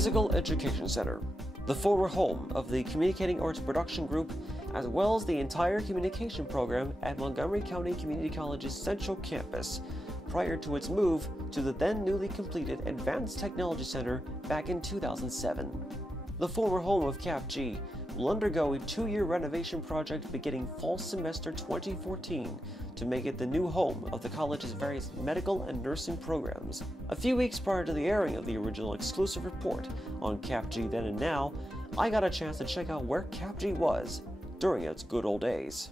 Physical Education Center, the former home of the Communicating Arts Production Group, as well as the entire communication program at Montgomery County Community College's Central Campus, prior to its move to the then newly completed Advanced Technology Center back in 2007. The former home of CAPG will undergo a 2-year renovation project beginning fall semester 2014 to make it the new home of the college's various medical and nursing programs. A few weeks prior to the airing of the original exclusive report on CAPG Then and Now, I got a chance to check out where CAPG was during its good old days.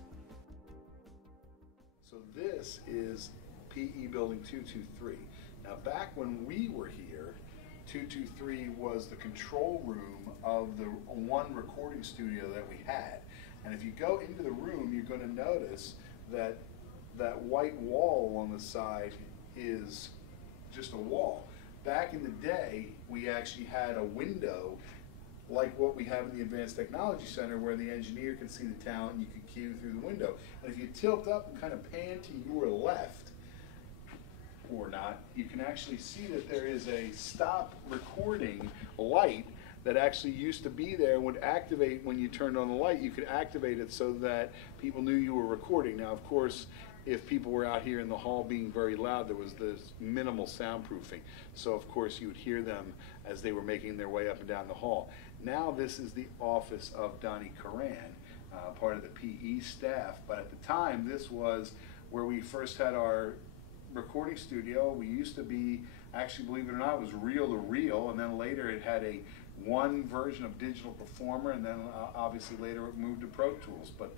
So this is PE Building 223. Now back when we were here, 223 was the control room of the one recording studio that we had. And if you go into the room, you're going to notice that that white wall along the side is just a wall. Back in the day, we actually had a window like what we have in the Advanced Technology Center, where the engineer could see the talent and you could cue through the window. And if you tilt up and kind of pan to your left, or not, you can actually see that there is a stop recording light that actually used to be there and would activate when you turned on the light. You could activate it so that people knew you were recording. Now, of course, if people were out here in the hall being very loud, there was this minimal soundproofing. So, of course, you would hear them as they were making their way up and down the hall. Now, this is the office of Donnie Coran, part of the PE staff. But at the time, this was where we first had our recording studio. We used to be, actually, believe it or not, it was reel-to-reel, and then later it had one version of Digital Performer, and then obviously later it moved to Pro Tools. But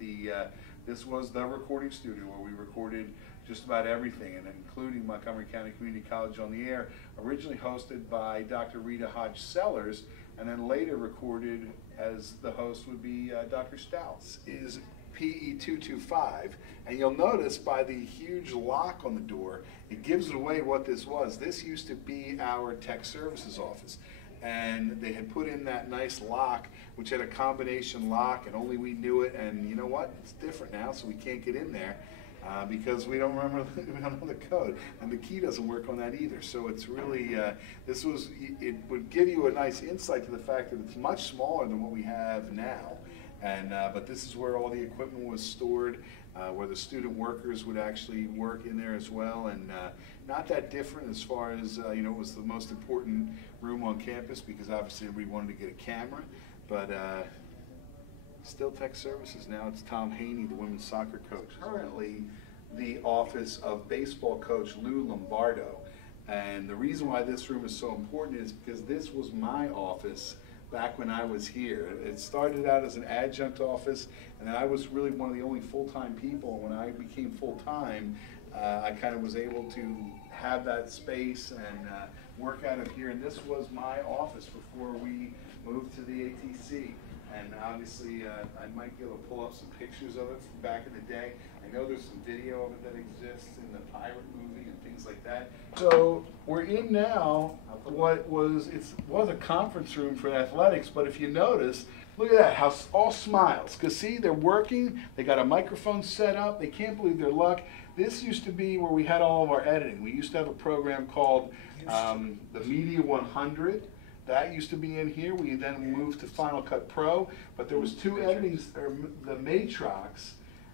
this was the recording studio where we recorded just about everything, and including Montgomery County Community College on the Air, originally hosted by Dr. Rita Hodge Sellers, and then later recorded as the host would be Dr. Stouts. Is PE 225, and you'll notice by the huge lock on the door, it gives away what this was. This used to be our tech services office, and they had put in that nice lock, which had a combination lock, and only we knew it. And you know what? It's different now, so we can't get in there because we don't remember we don't know the code, and the key doesn't work on that either. So it's really it would give you a nice insight to the fact that it's much smaller than what we have now. And but this is where all the equipment was stored, where the student workers would actually work in there as well, and not that different as far as you know, it was the most important room on campus because obviously everybody wanted to get a camera, but still tech services. Now it's Tom Haney, the women's soccer coach. Currently the office of baseball coach Lou Lombardo, and the reason why this room is so important is because this was my office back when I was here. It started out as an adjunct office, and then I was really one of the only full-time people. When I became full-time, I kind of was able to have that space and work out of here, and this was my office before we moved to the ATC. And obviously, I might be able to pull up some pictures of it from back in the day. I know there's some video of it that exists in the Pirate movie and things like that. So we're in now what was a conference room for athletics, but if you notice, look at that, how all smiles. Because see, they're working, they got a microphone set up, they can't believe their luck. This used to be where we had all of our editing. We used to have a program called the Media 100. That used to be in here. We then moved to Final Cut Pro, but there was two editings, the Matrox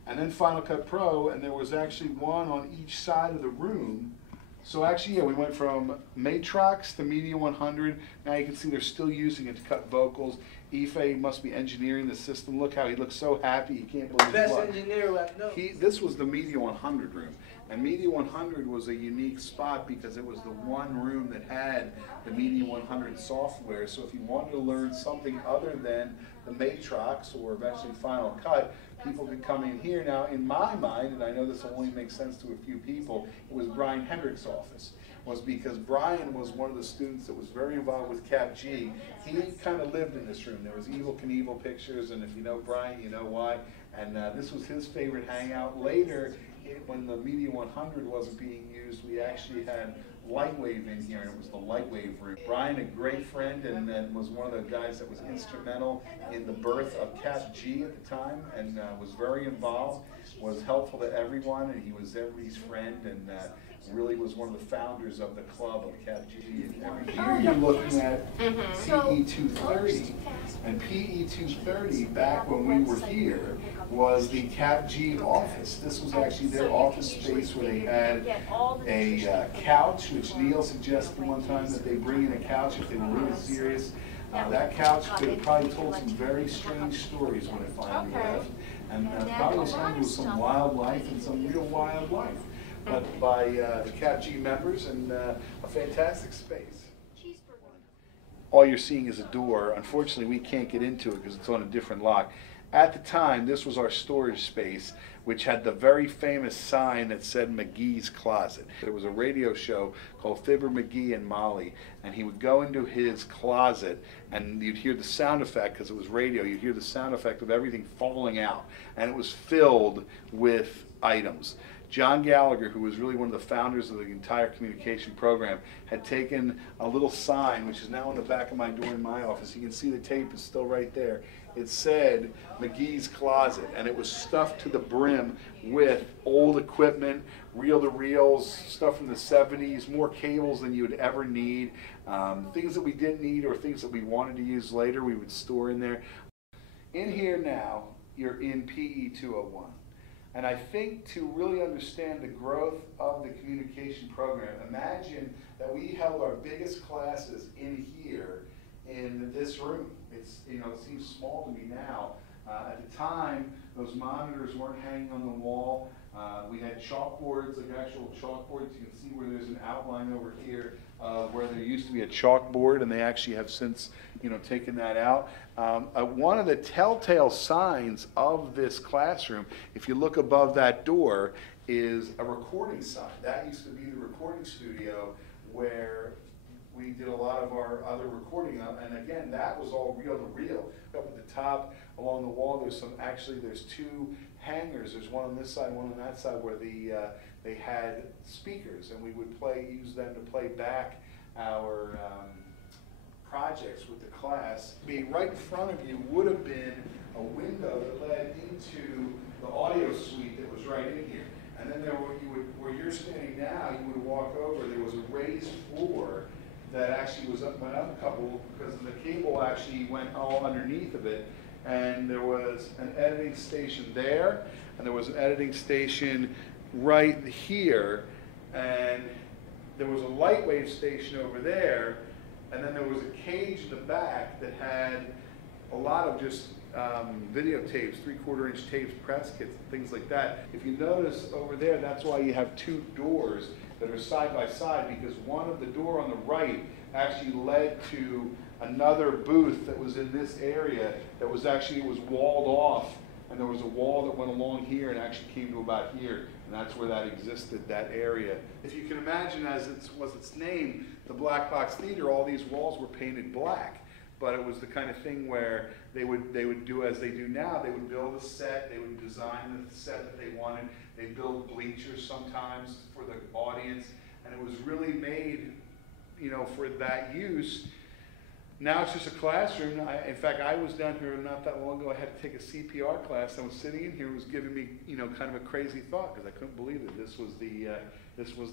and then Final Cut Pro, and there was actually one on each side of the room. So actually, yeah, we went from Matrox to Media 100. Now you can see they're still using it to cut vocals. Ife must be engineering the system. Look how he looks so happy. He can't believe his luck. Best engineer I know. This was the Media 100 room. And Media 100 was a unique spot because it was the one room that had the Media 100 software. So if you wanted to learn something other than the Matrox or eventually Final Cut, people could come in here. Now, in my mind, and I know this only makes sense to a few people, it was Brian Hendrick's office. Was because Brian was one of the students that was very involved with CAPG. He kind of lived in this room. There was Evel Knievel pictures, and if you know Brian, you know why. And this was his favorite hangout. Later, when the Media 100 wasn't being used, we actually had Lightwave in here, and it was the Lightwave room. Brian, a great friend, and was one of the guys that was instrumental in the birth of CAPG at the time, and was very involved, was helpful to everyone, and he was everybody's friend, and really was one of the founders of the club of CAPG. And here you're looking at PE 230, and PE 230 back when we were here was the CAPG office. This was actually their office space where they had a couch, which Neil suggested one time that they bring in a couch if they were really serious. That couch could have probably told some very strange stories when it finally left, and probably was home with some wildlife and some real wildlife, but by the CAPG members, and a fantastic space. All you're seeing is a door. Unfortunately, we can't get into it because it's on a different lock. At the time, this was our storage space, which had the very famous sign that said McGee's Closet. There was a radio show called Fibber McGee and Molly, and he would go into his closet, and you'd hear the sound effect, because it was radio, you'd hear the sound effect of everything falling out, and it was filled with items. John Gallagher, who was really one of the founders of the entire communication program, had taken a little sign, which is now on the back of my door in my office. You can see the tape is still right there. It said McGee's Closet, and it was stuffed to the brim with old equipment, reel-to-reels, stuff from the 70s, more cables than you would ever need. Things that we didn't need or things that we wanted to use later, we would store in there. In here now, you're in PE 201. And I think to really understand the growth of the communication program, imagine that we held our biggest classes in here in this room. It's, you know, it seems small to me now. At the time, those monitors weren't hanging on the wall. We had chalkboards, like actual chalkboards. You can see where there's an outline over here where there used to be a chalkboard, and they actually have since, you know, taken that out. One of the telltale signs of this classroom, if you look above that door, is a recording sign. That used to be the recording studio where we did a lot of our other recording, and again, that was all reel-to-reel. Up at the top, along the wall, there's two hangers. There's one on this side, one on that side, where they had speakers, and we would use them to play back our projects with the class. Right in front of you would have been a window that led into the audio suite that was right in here. And then where you're standing now, you would walk over, there was a raised floor that actually went up a couple, because the cable actually went all underneath of it, and there was an editing station there, and there was an editing station right here, and there was a Lightwave station over there, and then there was a cage in the back that had a lot of just videotapes, 3/4-inch tapes, press kits, things like that. If you notice over there, that's why you have two doors that are side by side, because one of the door on the right actually led to another booth that was in this area that was actually, it was walled off, and there was a wall that went along here and actually came to about here, and that's where that existed, that area. If you can imagine, as it was its name, the Black Box Theater, all these walls were painted black. But it was the kind of thing where they would do as they do now. They would build a set, they would design the set that they wanted. They'd build bleachers sometimes for the audience, and it was really made, you know, for that use. Now it's just a classroom. In fact, I was down here not that long ago. I had to take a CPR class. I was sitting in here. It was giving me, you know, kind of a crazy thought, because I couldn't believe that this was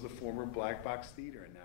the former Black Box Theater, and now